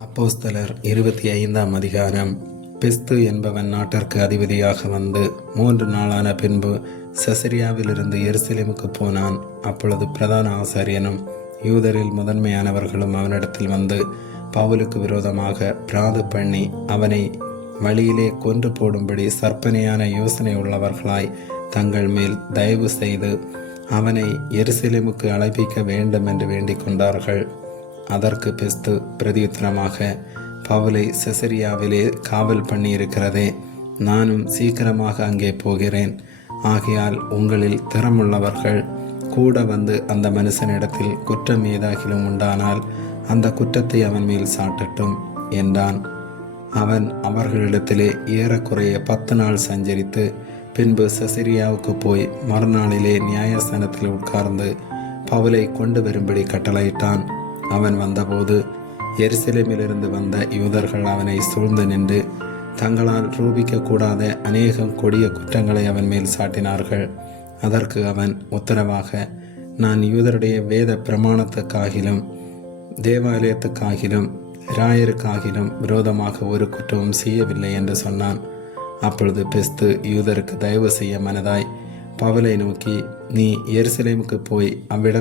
அப்போஸ்தலர் 25ஆம் அதிகாரம். பெஸ்து என்பவன் நாட்டிற்கு அதிபதியாக வந்து 3 நாளான பின்பு செசரியாவிலிருந்து எருசலேமுக்கு போனான். அப்பொழுது பிரதான ஆசாரியனும் யூதரில் முதன்மையானவர்களும் அவனிடத்தில் வந்து பவுலுக்கு விரோதமாக பிராது பண்ணி அவனை வழியிலே கொன்று போடும்படி சற்பனையான யோசனை உள்ளவர்களாய் தங்கள் மேல் தயவு செய்து அவனை எருசலேமுக்கு அழைப்பிக்க வேண்டும் என்று வேண்டிக் கொண்டார்கள். அதற்கு பெஸ்து பிரதியுத்தரமாக, பவுலை செசரியாவிலே காவல் பண்ணியிருக்கிறதே, நானும் சீக்கிரமாக அங்கே போகிறேன். ஆகையால் உங்களில் திறமுள்ளவர்கள் கூட வந்து அந்த மனுஷனிடத்தில் குற்றம் ஏதாகிலும் உண்டானால் அந்த குற்றத்தை அவன் மேல் சாட்டட்டும் என்றான். அவன் அவர்களிடத்திலே ஏறக்குறைய 10 நாள் சஞ்சரித்து பின்பு செசரியாவுக்கு போய் மறுநாளிலே நியாயஸ்தானத்தில் உட்கார்ந்து பவுலை கொண்டு வரும்படி கட்டளையிட்டான். அவன் வந்தபோது எருசலேமிலிருந்து வந்த யூதர்கள் அவனை சூழ்ந்து நின்று தங்களால் ரூபிக்கக்கூடாத அநேகம் கொடிய குற்றங்களை அவன் மேல் சாட்டினார்கள். அதற்கு அவன் உத்தரவாக, நான் யூதருடைய வேத பிரமாணத்துக்காகிலும் தேவாலயத்துக்காகிலும் ராயருக்காகிலும் விரோதமாக ஒரு குற்றமும் செய்யவில்லை என்று சொன்னான். அப்பொழுது பெஸ்து யூதருக்கு தயவு செய்ய மனதாய் பவுலை நோக்கி, நீ எருசலேமுக்கு போய் அவ்விட